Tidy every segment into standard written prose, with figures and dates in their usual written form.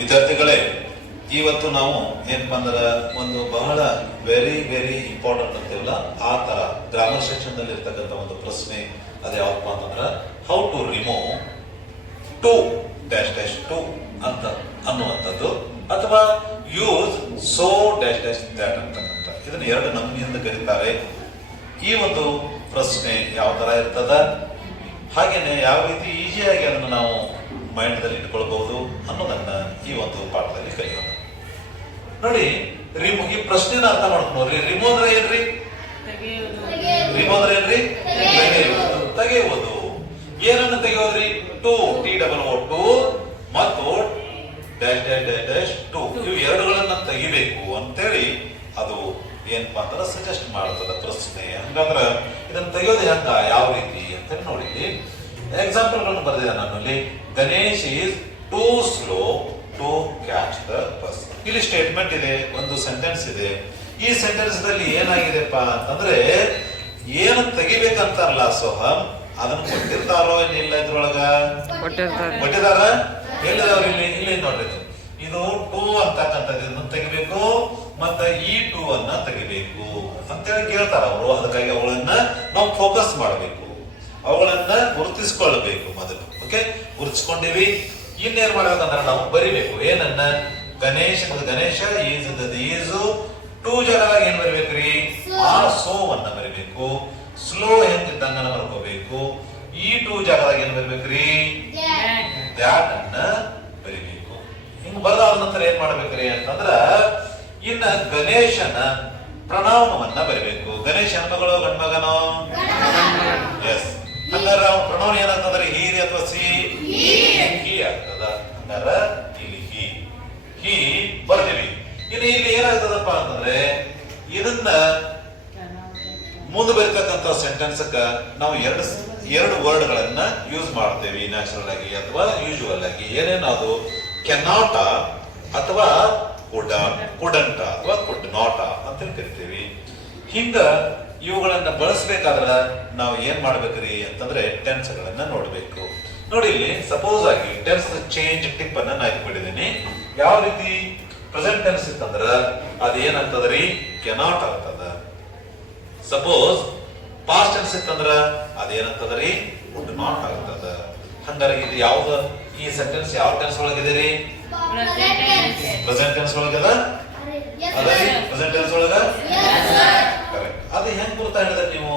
ವಿದ್ಯಾರ್ಥಿಗಳೇ, ಇವತ್ತು ನಾವು ಏನಪ್ಪಾ ಅಂದ್ರೆ ಒಂದು ಬಹಳ ವೆರಿ ವೆರಿ ಇಂಪಾರ್ಟೆಂಟ್ ಅಂತೀವಲ್ಲ ಆ ತರ ಗ್ರಾಮರ್ ಸೆಕ್ಷನ್ ನಲ್ಲಿ ಇರ್ತಕ್ಕಂಥ ಒಂದು ಪ್ರಶ್ನೆ ಅದು ಯಾವಪ್ಪ ಅಂತಂದ್ರೆ how to remove too dash dash to ಅಂತ ಅನ್ನುವಂಥದ್ದು ಅಥವಾ use so dash dash that ಅಂತಕ್ಕಂಥ ಇದನ್ನ ಎರಡು ನಮೂನೆಯಿಂದ ಕರೀತಾರೆ. ಈ ಒಂದು ಪ್ರಶ್ನೆ ಯಾವ ತರ ಇರ್ತದ, ಹಾಗೇನೆ ಯಾವ ರೀತಿ ಈಸಿಯಾಗಿ ಅದನ್ನು ನಾವು ಮೈಂಡ್ ದಲ್ಲಿ ಇಟ್ಕೊಳ್ಬಹುದು ಅನ್ನೋದನ್ನ ಈ ಒಂದು ಪಾಠದಲ್ಲಿ ಕಲಿಯೋಣ. ನೋಡಿ, ಈ ಪ್ರಶ್ನೆನ ಅರ್ಥ ಮಾಡ್ಕೊಂಡ್ರಿ. ರಿಮೂವ್ ಅಂದ್ರೆ ಏನ್ರಿ? ರಿಮೂವ್ ಅಂದ್ರೆ ಏನ್ರಿ? ತೆಗೆಯುವುದು. ಏನನ್ನು ತೆಗೆಯೋದ್ರಿ? Too, T double O too ಮತ್ತು dash dash dash dash to, ಇವು ಎರಡುಗಳನ್ನ ತೆಗಿಬೇಕು ಅಂತೇಳಿ ಅದು ಏನಪ್ಪಾ ಅಂದ್ರೆ ಸಜೆಸ್ಟ್ ಮಾಡ್ತದ ಪ್ರಶ್ನೆ. ಹಂಗಂದ್ರ ಇದನ್ನ ತೆಗೆಯೋದು ಹೆಂಗ, ಯಾವ ರೀತಿ ಅಂತ ನೋಡಿ. ಎಕ್ಸಾಂಪಲ್ ಗಳನ್ನು ಬರೆದಿದೆ ನನ್ನಲ್ಲಿ. Ganesh is too slow to catch the bus. ಇಲ್ಲಿ ಸ್ಟೇಟ್ಮೆಂಟ್ ಇದೆ, ಒಂದು ಸೆಂಟೆನ್ಸ್ ಇದೆ. ಈ ಸೆಂಟೆನ್ಸ್ ದಲ್ಲಿ ಏನಾಗಿದೆಪ್ಪ ಅಂತಂದ್ರೆ ಏನು ತೆಗಿಬೇಕಂತಾರಲ್ಲ ಸೋಹಂ, ಅದನ್ನ ಕೊಟ್ಟಿರ್ತಾರೋ ಇಲ್ಲ ಇದ್ರೊಳಗ ಕೊಟ್ಟಿದಾರ ಎಲ್ಲಿದವ್ರು? ಇಲ್ಲಿ ನೋಡ್ರಿ, ಇದು ಟೂ ಅಂತಕ್ಕಂಥದ್ದು ಇದನ್ನ ತೆಗಿಬೇಕು ಮತ್ತ ಈ ಟೂ ಅನ್ನ ತೆಗಿಬೇಕು ಅಂತೇಳಿ ಕೇಳ್ತಾರ ಅವರು. ಅದಕ್ಕಾಗಿ ಅವುಗಳನ್ನ ನಾವು ಫೋಕಸ್ ಮಾಡಬೇಕು, ಅವುಗಳನ್ನ ಗುರುತಿಸ್ಕೊಳ್ಬೇಕು ಮೊದಲು. ಓಕೆ, ಗುರುತಿಸ್ಕೊಂಡಿವಿ. ಇನ್ನೇನ್ ಮಾಡ್ಬೇಕಂದ್ರೆ ನಾವು ಬರಿಬೇಕು. ಏನನ್ನ? ಗಣೇಶ ಈಸು ಟೂ ಜಾಗದಾಗ ಏನ್ ಬರಿಬೇಕ್ರಿ? ಆ ಸೋವನ್ನ ಬರಿಬೇಕು. ಸ್ಲೋ ಹೆಂಗಿದ್ದಂಗನ ಬರ್ಕೋಬೇಕು. ಈ ಟೂ ಜಾಗದಾಗ ಏನ್ ಬರಿಬೇಕ್ರಿ? ದ್ಯಾಟ್ ಅನ್ನ ಬರಿಬೇಕು. ಹಿಂಗ್ ಬರದಾದ ನಂತರ ಏನ್ ಮಾಡ್ಬೇಕ್ರಿ ಅಂತಂದ್ರ ಇನ್ನ ಗಣೇಶನ ಪ್ರಣಾಮವನ್ನ ಬರಿಬೇಕು. ಗಣೇಶನ ಮಗಳು ಗಂಡ್ಮಗನೋ? ಎಸ್. ಹಂಗಾರ ಪ್ರಣಾಮ ಏನಾಗ್ತದ್ರಿ? ಹೀರಿ ಅಥವಾ ಸಿ? ಹಿ ಆಗ್ತದ. ಹಂಗಾರ ಇಲ್ಲಿ ಹಿ ಬರ್ತೀವಿ. ಇನ್ನು ಇಲ್ಲಿ ಏನಾಗ್ತದಪ್ಪ ಅಂತಂದ್ರೆ ಇದನ್ನ ಮುಂದೆ ಬರೀತಕ್ಕಂಥ ಸೆಂಟೆನ್ಸ್ ನಾವು ಎರಡು ವರ್ಡ್ ಗಳನ್ನ ಯೂಸ್ ಮಾಡ್ತೇವೆ ನ್ಯಾಚುರಲ್ ಆಗಿ ಅಥವಾ ಯೂಶುವಲ್ ಆಗಿ. ಏನೇನದು? ಕೆನಾಟ ಅಥವಾ ಕುಡಂಟ ಅಥವಾ ಕುಡ್ ನಾಟ ಅಂತ ಕರಿತೀವಿ. ಹಿಂಗ ಇವುಗಳನ್ನ ಬಳಸಬೇಕಾದ್ರ ನಾವು ಏನ್ ಮಾಡ್ಬೇಕ್ರಿ ಅಂತಂದ್ರೆ ಟೆನ್ಸ್ ಗಳನ್ನ ನೋಡ್ಬೇಕು. ನೋಡಿ, ಇಲ್ಲಿ ಸಪೋಸ್ ಆಗಿ ಟೆನ್ಸ್ ಚೇಂಜ್ ಟಿಪ್ ಅನ್ನ ನಾ ಇಟ್ಬಿಟ್ಟಿದ್ದೀನಿ. ಯಾವ ರೀತಿ ಪ್ರೆಸೆಂಟ್ ಟೆನ್ಸ್ ಇತ್ತಂದ್ರ ಅದೇನಂತದ್ರಿ? ಕೆನಾಟ್ ಆಗ್ತದ. ಸಪೋಸ್ ಪಾಸ್ಟ್ ಟೆನ್ಸ್ ಇತ್ತಂದ್ರ ಅದೇನಂತದ್ರಿ? ವುಡ್ ನಾಟ್ ಆಗ್ತದ. ಹಂಗಾಗಿ ಇದು ಯಾವ್ದು? ಈ ಸೆಂಟೆನ್ಸ್ ಯಾವ ಟೆನ್ಸ್ ಒಳಗಿದೆ ರೀ? ಪ್ರೆಸೆಂಟ್ ಟೆನ್ಸ್ ಒಳಗದ. ಅದರಿ ಪ್ರೆಸೆಂಟ್ ಟೆನ್ಸ್ ಒಳಗ ಕರೆಕ್ಟ್. ಅದು ಹೆಂಗ್ ಗುರ್ತಾ ಹಿಡಿದ್ರಿ ನೀವು?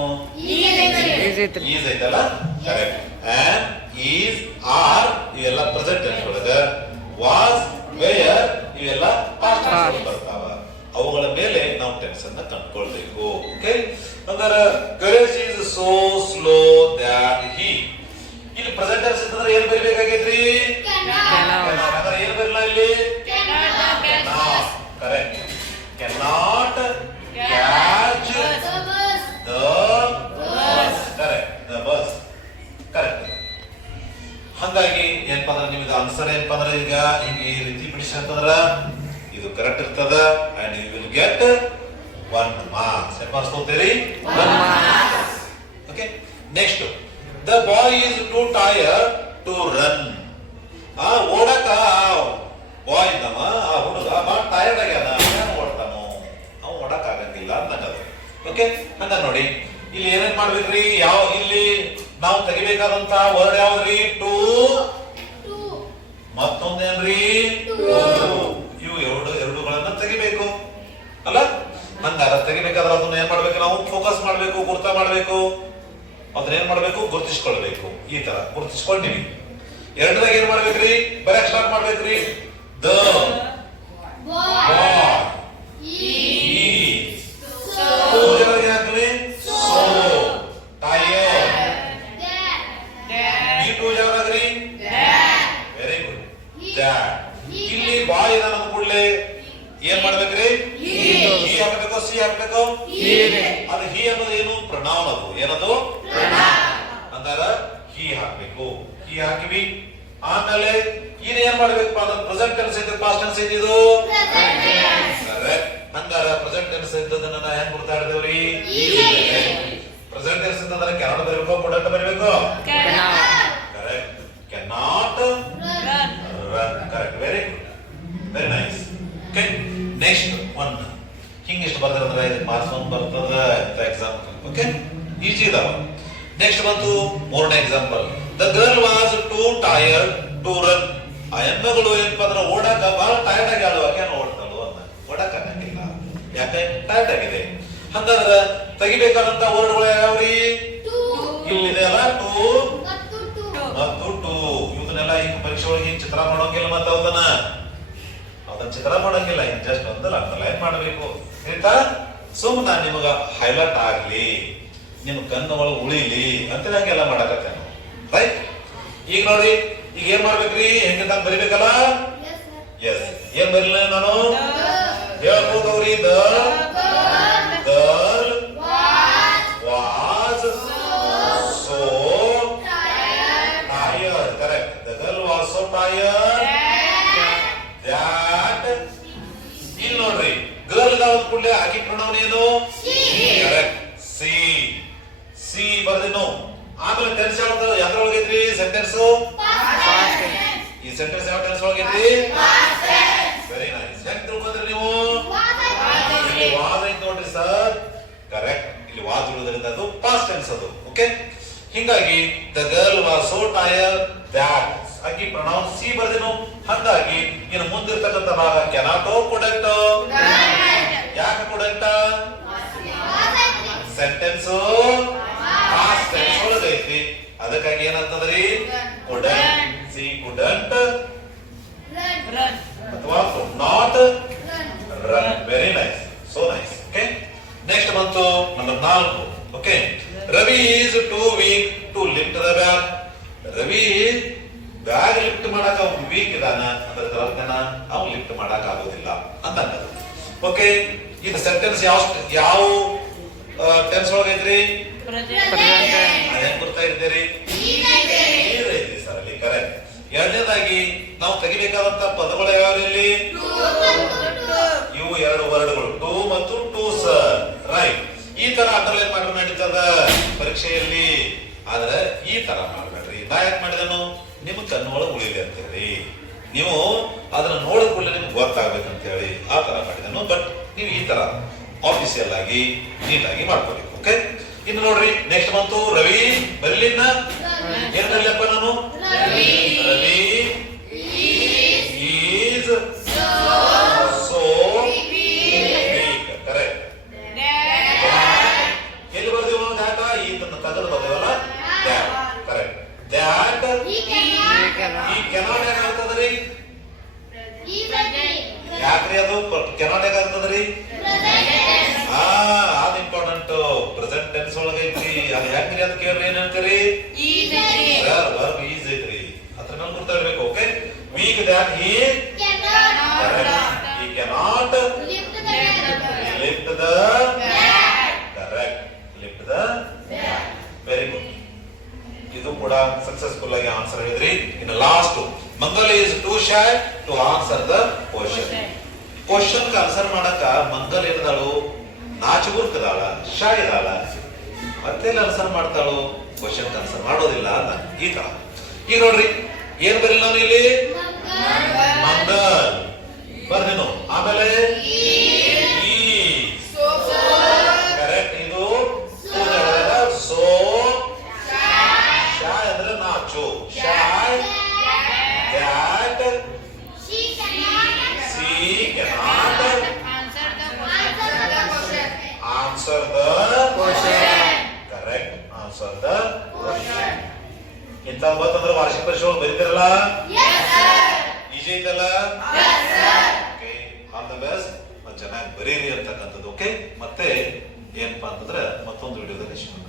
ಈಸ್ ಐತಲ್ಲ, ಕರೆಕ್ಟ್. ಅಂಡ್ ಈಸ್, ಆರ್ ಇವೆಲ್ಲ ಪ್ರೆಸೆಂಟ್ ಟೆನ್ಸ್ ಒಳಗ. ವಾಸ್, ವೇರ್ ಇವೆಲ್ಲ ಪಾಸ್ಟ್ ಟೆನ್ಸ್ ಒಳಗ ಬರ್ತಾವ. ಅವುಗಳ ಮೇಲೆ ನಾವು ಟೆನ್ಸ್ ಅನ್ನ ಕಂಡುಕೊಳ್ಬೇಕು. ಓಕೆ, ಹಂಗಾರ Ganesh is so slow that he. ಇಲ್ಲಿ ಪ್ರೆಸೆಂಟ್ ಟೆನ್ಸ್ ಇತ್ತಂದ್ರೆ ಏನ್ ಬರಿಬೇಕಾಗೈತ್ರಿ? ಹಂಗಾರೆ ಏನ್ ಬರಲ್ಲ ಇಲ್ಲಿ? Correct. Cannot catch the bus. Correct, the bus. Correct. ಹಂಗಾಗಿ ಏನಪ್ಪಾ ಅಂದ್ರೆ ನಿಮ್ದು ಆನ್ಸರ್ ಏನಪ್ಪಾ ಅಂದ್ರೆ ಈಗ ಹಿಂಗೆ ಈ ರೀತಿ ಬಿಡಿಸಿ ಅಂತಂದ್ರ ಇದು ಕರೆಕ್ಟ್ ಇರ್ತದ. And you will get 1 marks. ಎಷ್ಟು ಮಾರ್ಕ್ಸ್ ತಗೋತೀರಿ? 1 marks. Okay, next. The boy is too tired to run. ಓಡಕ ಬಾಯ್ ಇದ್ದವ, ಆ ಹುಡುಗ ಬಹಳ ಟೈರ್ಡ್ ಆಗ್ಯಾನ, ಓಡ್ತಾನೋ, ಅವ್ ಓಡಕ್ ಆಗಂಗಿಲ್ಲ ಅಂತ. ಓಕೆ, ಹಂಗ ನೋಡಿ ಇಲ್ಲಿ ಏನೇನ್ ಮಾಡ್ಬೇಕ್ರಿ? ಇಲ್ಲಿ ನಾವು ತೆಗಿಬೇಕಾದಂತ ವರ್ಡ್ ಯಾವ್ದ್ರಿ? ಟು. ಮತ್ತೊಂದೇನ್ರಿ? ಇವು ಎರಡುಗಳನ್ನ ತೆಗಿಬೇಕು ಅಲ್ಲ. ಹಂಗಾರ ತೆಗಿಬೇಕಾದ್ರೆ ಅದನ್ನ ಏನ್ ಮಾಡ್ಬೇಕು? ನಾವು ಫೋಕಸ್ ಮಾಡ್ಬೇಕು, ಗುರ್ತ ಮಾಡ್ಬೇಕು. ಅದನ್ನ ಏನ್ ಮಾಡ್ಬೇಕು? ಗುರ್ತಿಸ್ಕೊಳ್ಬೇಕು. ಈ ತರ ಗುರ್ತಿಸ್ಕೊಂಡಿವಿ. ಎರಡರಾಗ ಏನ್ ಮಾಡ್ಬೇಕ್ರಿ? ಬರಕ್ ಸ್ಟಾರ್ಟ್ ಮಾಡ್ಬೇಕ್ರಿ. ದ ಇಲ್ಲಿ ಬಾಯ್ ಇದ ಕೂಡಲೇ ಏನ್ ಮಾಡ್ಬೇಕ್ರಿ? ಹಿ ಹಾಕ್ಬೇಕು, ಸಿ ಹಾಕ್ಬೇಕು. ಅದು ಹಿ ಅನ್ನೋದು ಏನು? ಪ್ರಣೌನ್. ಅದು ಏನದು? ಅಂತಾರ ಹಿ ಹಾಕ್ಬೇಕು. ಹಿ ಹಾಕಿವಿ. ಆಮೇಲೆ ಇದು ಏನ್ ಮಾಡ್ಬೇಕಪ್ಪ ಅಂದ್ರೆ ಪ್ರೆಸೆಂಟ್ ಟೆನ್ಸ್ ಐತೆ, ಪಾಸ್ಟ್ ಟೆನ್ಸ್ ಐತಿ. ಇದು ಕರೆಕ್ಟ್. ಹಂಗಾರ ಪ್ರೆಸೆಂಟ್ ಟೆನ್ಸ್ ಇದ್ದದನ್ನ ನಾ ಹೆಂಗ್ ಗುರ್ತಾ ಹಿಡಿದೇವ್ರಿ? ಪ್ರೆಸೆಂಟ್ ಟೆನ್ಸ್ ಇದ್ದದನ್ನ ಕೆನಾಟ್ ಬರೀಬೇಕು, ಕುಡಂಟ್ ಬರೀಬೇಕು. Correct. Cannot run. Correct, very good. Very nice. Okay, next one ಹಿಂಗ್ ಇಷ್ಟು ಬರ್ದಿರಂದ್ರೆ ಇದು ಮಾರ್ಕ್ಸ್ 1 ಬರ್ತದ ಅಂತ ಎಕ್ಸಾಂಪಲ್. ಓಕೆ, ಈಜಿ ಇದಾವ. ನೆಕ್ಸ್ಟ್ ಬಂತು ಮೂರನೇ example. The girl was too tired to run. ಆ ಹೆಣ್ಮಗಳು ಏನಪ್ಪಾ ಅಂದ್ರೆ ಓಡಾಕ ಬಹಳ ಟೈರ್ಡ್ ಆಗಿ ಆಳು. ಯಾಕೆ ಓಡ್ತಾಳು ಅನ್ನ ಓಡಾಕ ಆಗಂಗಿಲ್ಲ, ಯಾಕೆ ಟೈರ್ಡ್ ಆಗಿದೆ. ಹಂಗಾದ್ರೆ ತೆಗಿಬೇಕಾದಂತ ವರ್ಡ್ಗಳು ಯಾವ್ರಿ? ಇಲ್ಲಿದೆ ಅಲ್ಲ, ಟು ಮತ್ತು ಟು. ಇವನ್ನೆಲ್ಲ ಹಿಂಗ್ ಪರೀಕ್ಷೆ ಒಳಗೆ ಹಿಂಗ್ ಚಿತ್ರ ಮಾಡೋಂಗಿಲ್ಲ. ಮತ್ತೆ ಅದನ್ನ ಚಿತ್ರ ಮಾಡೋಂಗಿಲ್ಲ, ಹಿಂಗ್ ಜಸ್ಟ್ ಒಂದಲ್ಲ ಲೈನ್ ಮಾಡಬೇಕು ಆಯ್ತಾ. ಸುಮ್ ನಾನ್ ನಿಮಗ ಹೈಲೈಟ್ ಆಗ್ಲಿ, ನಿಮ್ ಕಣ್ಣು ಒಳಗೆ ಉಳಿಲಿ ಅಂತ ಹಂಗೆಲ್ಲ ಮಾಡಕತ್ತೇನು, ರೈಟ್? ಈಗ ನೋಡ್ರಿ, ಈಗ ಏನ್ ಮಾಡ್ಬೇಕ್ರಿ? ಹೆಂಗೆ ಬರಿಬೇಕಲ್ಲ. ಎಸ್, ಏನ್ ಬರಿಲ್ಲ ನಾನು ಹೇಳ್ಬೋದವ್ರಿ. The girl was so tired. Correct. The girl was so tired that. ಇಲ್ಲಿ ನೋಡ್ರಿ, ಗರ್ಲ್ ಗಾವ್ ಕೂಡಲೇ ಆಕಿ ಪ್ರೊನೌನ್ ಏನು? Correct, she. ಸಿ ಬರ್ದೇನು. ಆಮೇಲೆ ಟೆನ್ಸ್ ಯಾವ್ದು ಯಾವ್ದ್ರೊಳಗೈತ್ರಿ? ಸೆಂಟೆನ್ಸ್. ಈ ಸೆಂಟೆನ್ಸ್ ಯಾವ ಟೆನ್ಸ್ ಒಳಗೈತ್ರಿ? Very nice. ಹೆಂಗ್ ತಿಳ್ಕೊಂಡ್ರಿ ನೀವು? ಇಲ್ಲಿ ವಾಸ್ ಐತ್ ನೋಡ್ರಿ ಸರ್. ಕರೆಕ್ಟ್, ಇಲ್ಲಿ ವಾಸ್ ಇರೋದ್ರಿಂದ ಅದು ಪಾಸ್ಟ್ ಟೆನ್ಸ್ ಅದು. ಓಕೆ, ಹಿಂಗಾಗಿ the girl was so tired that ಆಕಿ ಪ್ರೊನೌನ್ ಸಿ ಬರ್ದೇನು. ಹಂಗಾಗಿ ಇನ್ನು ಮುಂದಿರ್ತಕ್ಕಂಥ ಭಾಗ ಕೆನಾಟೋ ಕುಡಂಟ್. ಯಾಕೆ ಕುಡಂಟ? ಸೆಂಟೆನ್ಸ್ ಪಾಸ್ಟ್ ಟೆನ್ಸ್ ಒಳಗೈತಿ. ಅದಕ್ಕಾಗಿ ಏನಂತಂದ್ರಿ? ಕುಡಂಟ್. ಸಿ ಕುಡಂಟ್ ಅಥವಾ not run. Very nice, so nice. Okay, next ಬಂತು number 4. Okay, Ravi is too weak to lift the bag. Ravi bag lift ಮಾಡಕ್ ಅವ್ನು ವೀಕ್ ಇದಾನ ಅಂದ್ರೆ ಅವ್ನು ಲಿಫ್ಟ್ ಮಾಡಕ್ ಆಗೋದಿಲ್ಲ ಅಂತ. ಓಕೆ, ಇದು ಸೆಂಟೆನ್ಸ್ ಯಾವ ಟೆನ್ಸ್ ಒಳಗೈತ್ರಿ? ಹೆಂಗ್ ಗುರ್ತಾ ಇದ್ದೀರಿ? ಸರ್ ಅಲ್ಲಿ ಕರೆಕ್ಟ್. ಎರಡನೇದಾಗಿ ನಾವು ತೆಗಿಬೇಕಾದಂತ ಪದಗಳು ಯಾವ? ಇಲ್ಲಿ ಇವು ಎರಡು ವರ್ಡ್ಗಳು, ಟು ಮತ್ತು ಟು ಸರ್. ರೈಟ್. ಈ ತರ ಅಂಡರ್ಲೈನ್ ಮಾಡ್ರಿ ನಡೀತದ ಪರೀಕ್ಷೆಯಲ್ಲಿ, ಆದ್ರೆ ಈ ತರ ಮಾಡ್ಬೇಡ್ರಿ. ನಾ ಯಾಕೆ ಮಾಡಿದನು? ನಿಮ್ ಕಣ್ಣೊಳಗೆ ಉಳಿದೆ ಅಂತ ಹೇಳಿ, ನೀವು ಅದನ್ನ ನೋಡಿಕೊಳ್ಳಿ ನಿಮ್ಗೆ ಗೊತ್ತಾಗ್ಬೇಕಂತ ಹೇಳಿ ಆ ತರ ಮಾಡಿದನು. ಬಟ್ ನೀವು ಈ ತರ ಆಫೀಸಿಯಲ್ ಆಗಿ ನೀಟಾಗಿ ಮಾಡ್ಕೋಬೇಕು. ಓಕೆ, ಇನ್ನು ನೋಡ್ರಿ ನೆಕ್ಸ್ಟ್ ಬಂತು ರವಿ. ಬರಲಿಲ್ಲ ಏನ್ ಬರಲಿಲ್ಲಪ್ಪ ನಾನು? Ravi is so weak. Correct. ಎಲ್ಲಿ ಬರ್ದೇವ ದ್ಯಾಟ್? ಈ ತಗದು ಬರ್ದೇವಲ್ಲ ದ್ಯಾಟ್. ಕರೆಕ್ಟ್. ದ್ಯಾಟ್ ಈ ಕೆನಾಟ್ ಯಾಕಾಗ್ತದ್ರಿ? ಯಾಕ್ರಿ ಅದು ಕೆನಾಟ್ ಯಾಕಾಗ್ತದ್ರಿ? ಅದು ಇಂಪಾರ್ಟೆಂಟ್. Present tense ಒಳಗೈತಿ. ಅದು ಹೆಂಗ್ರಿ ಅಂತ ಕೇಳ್ರಿ, ಏನ್ ಹೇಳ್ತೀರಿ? ವರ್ಬ್ ಈಸ್ ಐತ್ರಿ. ಅದ್ರ ಮೇಲೆ ಗುರ್ತಾಡ್ಬೇಕು. Okay, weak that he cannot lift the. Correct, lift the. Very good. ಇದು ಕೂಡ ಸಕ್ಸಸ್ಫುಲ್ ಆಗಿ ಆನ್ಸರ್ ಹೇಳಿದ್ರಿ. ಇನ್ನು last, Mangal is too shy to answer the question. Question answer ಮಾಡಕ ಮಂಗಲ್ ಏನದಾಳು? ನಾಚುಗುರ್ಕದಾಳ, ಶಾ ಇದಾಳ, ಮತ್ತೆಲ್ಲ ಆನ್ಸರ್ ಮಾಡ್ತಾಳು, ಕ್ವಶನ್ ಆನ್ಸರ್ ಮಾಡೋದಿಲ್ಲ ಅಲ್ಲ. ಈ ತರ ಈಗ ನೋಡ್ರಿ, ಏನ್ ಬರಿಲ್ಲ ನಾನು ಇಲ್ಲಿ? ಮಂಗಲ್ ಬರ್ದೇನು. ಆಮೇಲೆ ಕರೆಕ್ಟ್. ಇದು ಸೋ ಶಾ ಅಂದ್ರೆ ನಾಚು. Shy that she cannot answer the question. Correct. Answer the question. ಇಂತ ಗೊತ್ತಂದ್ರೆ ವಾರ್ಷಿಕ ಪರೀಕ್ಷೆ ಒಳಗೆ ಬರೀತಿರಲ್ಲ? Yes sir. ಈಜಿ ಐತಲ್ಲ? Yes sir. Okay, all the best. ಚೆನ್ನಾಗಿ ಬರೀರಿ ಅಂತಕ್ಕಂಥದ್ದು. ಓಕೆ, ಮತ್ತೆ ಏನಪ್ಪಾ ಅಂತಂದ್ರೆ ಮತ್ತೊಂದು ವಿಡಿಯೋದಲ್ಲಿ ಸಿಗೋಣ.